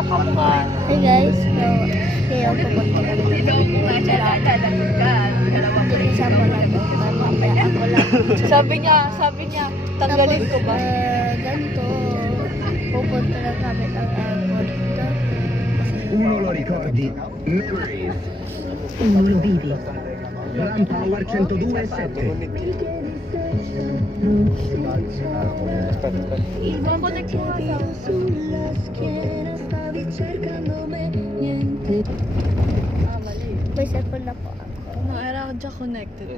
kamukha. Hey guys, so kaya pupunta kami ng Ventura. Hindi siya pala mamaya ako lang. Sabi niya, tanggalin ko ba? Ganito, pupunta lang kami ng airport. Uno lo ricordi, Memories. Uno lo vivi. Gran Power 102.7. Connect mo nga sa... May cellphone na po ako. Era ako dyan connected.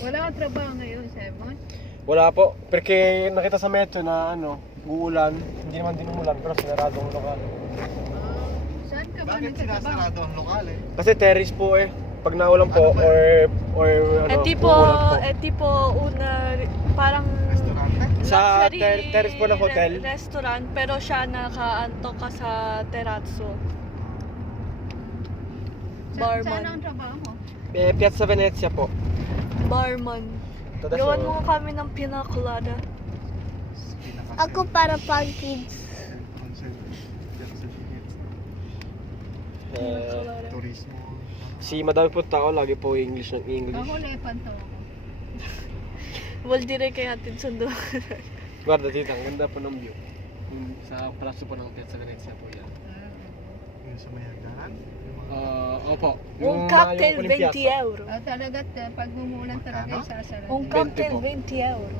Wala kang trabaho ngayon, Simon? Wala po, perché nakita sa metro na uulan, hindi naman din umulan, pero sinarado ang lokal. Saan ka ba Bakit nagtatrabaho? sinasarado ang lokal eh? Kasi terrace po pag naulan po, or Eti po, una, parang Restaurante? Sa luxury terrace po ng hotel. Restaurant, pero siya nakaanto ka sa terrazzo. Saan ang Barman. trabaho mo? Piazza Venezia po. Barman. Gawan mo nga kami ng pinakulada. Ako para pang kids. Turismo. Si madami po tao, lagi po English ng English. Ako lepan to ako. Wal dire kay atin sundo. Guarda dito, ang ganda po ng view. Sa palazzo po ng Piazza Venezia po yan. Yung sa may hagdanan. Opo. Un cocktail yung 20 euro. Talaga, pag mumulan talaga Magkano? isasara. Un 20 cocktail po. 20 euro.